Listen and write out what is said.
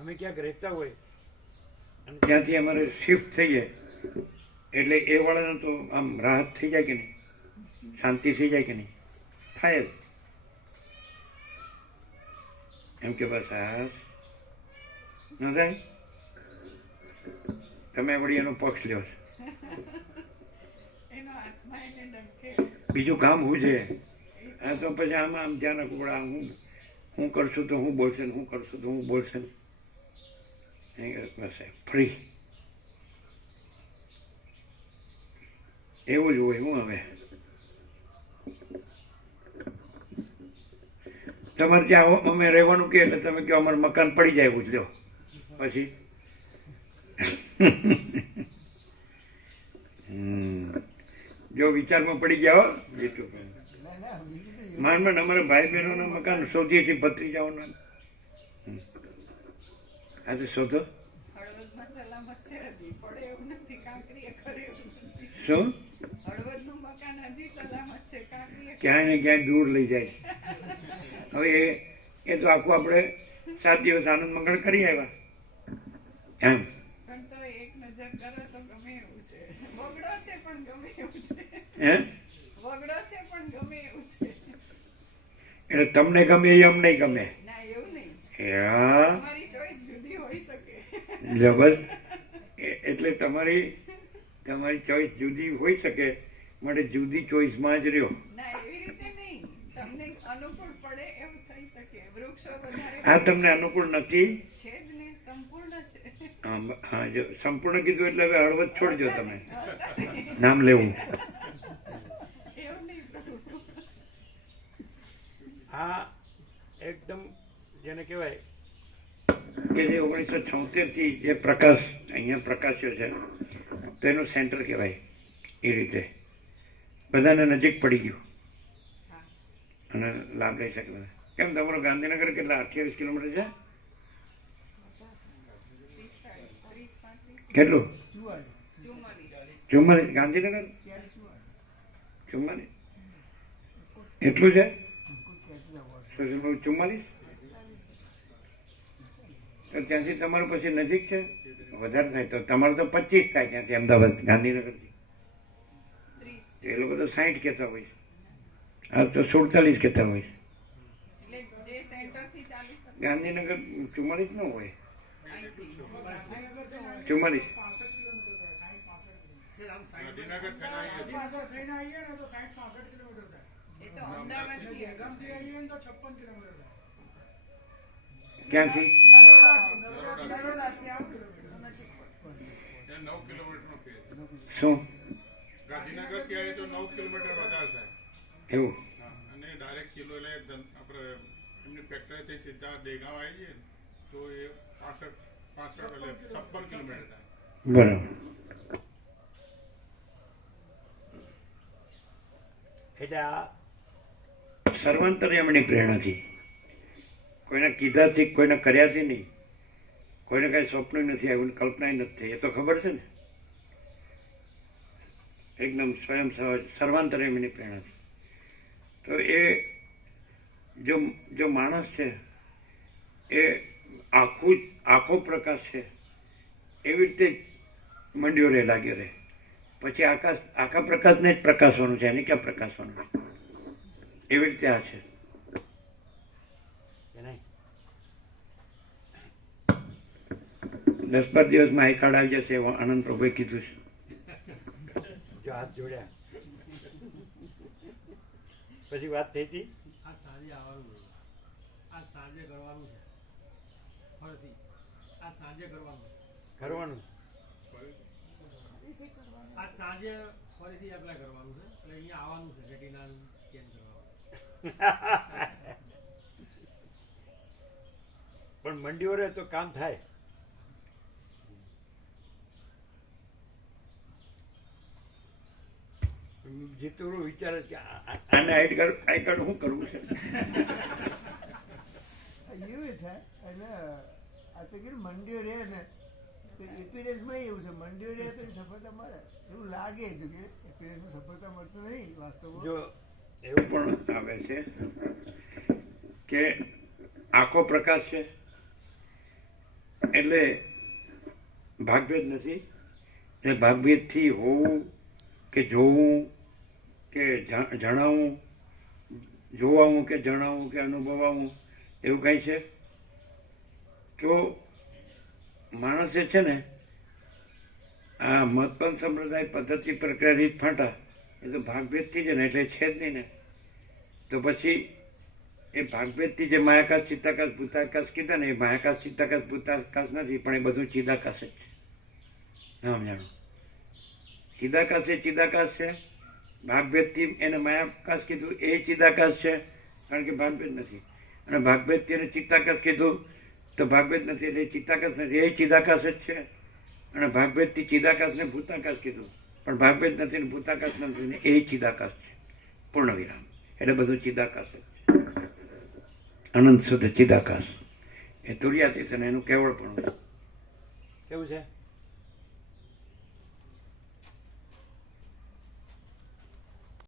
અમે ક્યાંક રહેતા હોય અને ત્યાંથી અમારે શિફ્ટ થઈ જાય એટલે એ વાળાને તો આમ રાહત થઈ જાય કે નહીં, શાંતિ થઈ જાય કે નહીં? થાય જ. એમ કે બસ હાસ ન થાય. તમે વળી એનો પક્ષ લ્યો છો. બીજું કામ શું છે? આ તો પછી આમાં આમ ધ્યાન રાખવું પડે. હું કરશું તો હું બોલશે ને, હું કરશું તો હું બોલશે ને. બસ ફ્રી એવું જ હોય. હું હવે તમારે ત્યાં અમે રહેવાનું કે એટલે તમે કહો અમારું મકાન પડી જાય એવું જ લ્યો. પછી જો વિચારમાં પડી જાઓ જીતુભાઈ. માંડ અમારા ભાઈ બહેનોના મકાન શોધીએ છીએ, ભત્રીજાઓના. આ તો શોધો. શું ક્યાંય ને ક્યાંય દૂર લઈ જાય. હવે એ તો આખું આપણે 7 દિવસ આનંદ મંગળ કરી આવ્યા. એમ એટલે તમને ગમે એ અમને ગમે. બસ એટલે તમારી ચોઈસ જુદી હોઈ શકે, માટે જુદી ચોઈસમાં જ રહ્યો. આ તમને અનુકૂળ નથી. હા, જો સંપૂર્ણ કીધું એટલે હવે હળવદ છોડજો તમે નામ લેવું. આ એકદમ જેને કહેવાય કે જે 1976 થી જે પ્રકાશ અહીંયા પ્રકાશ્યો છે તેનું સેન્ટર કહેવાય. એ રીતે બધાને નજીક પડી ગયું અને લાભ લઈ શકે બધા. કેમ તમારું ગાંધીનગર કેટલા 28 કિલોમીટર છે? કેટલું? 44. ગાંધીનગર 44 એટલું છે? 44. તો ત્યાંથી તમારું પછી નજીક છે, વધારે થાય તો તમારું તો 25 થાય ત્યાંથી અમદાવાદ ગાંધીનગરથી. એ લોકો તો 60 કહેતા હોય, આ તો 47 કહેતા હોય. ગાંધીનગર 44 ન હોય. 44 ક્યાંથી? શું ગાંધીનગર થી તો 9 કિલોમીટર વધારે થાય એવું? અને ડાયરેક્ટ કિલો એટલે આપણે એમની ફેક્ટરીથી સીધા દેગાંવ આવી જઈએ તો એ 65 એટલે 56 કિલોમીટર થાય. બરાબર. એટલે આ સર્વાંતર્યામીની પ્રેરણાથી, કોઈના કીધાથી, કોઈના કર્યાથી નહીં, કોઈને કાંઈ સ્વપ્ન નથી આવ્યું, કલ્પના નથી થઈ. એ તો ખબર છે ને. એકદમ સ્વયં સર્વાંતર્યામીની પ્રેરણાથી. તો એ જો માણસ છે એ આખો પ્રકાશ છે એવી રીતે મંડ્યો રહે, લાગ્યો રહે. પછી આખા પ્રકાશને જ પ્રકાશવાનું છે, એને ક્યાં પ્રકાશવાનું છે? એવી રીતે આ છે. 10-12 દિવસમાં આઈ કાર્ડ આવી જશે એવું આનંદ પ્રભુએ કીધું છે. જો હાથ જોડ્યા પછી વાત થઈ હતી. આજ સાંજે આવવાનું, આજ સાંજે કરવાનું છે, ફરીથી આજ સાંજે કરવાનું આજ સાંજે ફરીથી એપ્લાય કરવાનું છે. એટલે અહીંયા આવવાનું છે, રેટિના સ્કેન કરવાનું. પણ મંડીઓ રહે તો કામ થાય. જીતુરું વિચારે કે આને આઈ કાર્ડ શું કરવું છે? એવું થાય એટલે આ તો કે મંડીઓ રહે ને તો એપિરિયન્સમાં એવું છે, મંડીઓ રહે તો સફળતા મળે એવું લાગે છે કે એપિરિયન્સમાં સફળતા મળતું નહીં વાસ્તવમાં. જો એવું પણ આવે છે કે આખો પ્રકાશ છે એટલે ભાગભેદ નથી. એટલે ભાગભેદથી હોવું કે જોવું કે જણાવવું, જોવાવું કે જણાવવું કે અનુભવાવું એવું કંઈ છે? તો માણસે છે ને આ મતપંથ સંપ્રદાય પદ્ધતિ પ્રક્રિયા રીત ફાંટા એ તો ભાગભેદથી છે ને, એટલે છે જ નહીં ને. તો પછી એ ભાગભેદથી જે માયાકાશ ચિત્તાકાશ ભૂતાકાશ કીધા ને, એ માયાકાશ ચિત્તાકાશ ભૂતાકાશ નથી, પણ એ બધું ચિદાકાશ જ છે. સમજાણું? ચિદાકાશ એ ચિદાકાશ છે. ભાગભેદથી એને માયાકાશ કીધું એ ચિદાકાશ છે, કારણ કે ભાગભેદ નથી. અને ભાગભેદથી એને ચિત્તાકાશ કીધું તો ભાગભેદ નથી, એટલે ચિત્તાકાશ નથી, એ ચિદાકાશ જ છે. અને ભાગભેદથી ચિદાકાશને ભૂતાકાશ કીધું, પણ ભાગભેદ નથી ને ભૂતાકાશ નથી ને એ ચિદાકાશ છે. પૂર્ણ વિરામ. એટલે બધું ચિદાકાશ જ છે. અનંત શુદ્ધ ચિદાકાશ એ તુર્યાતીત અને એનું કેવળ પણ કેવું છે?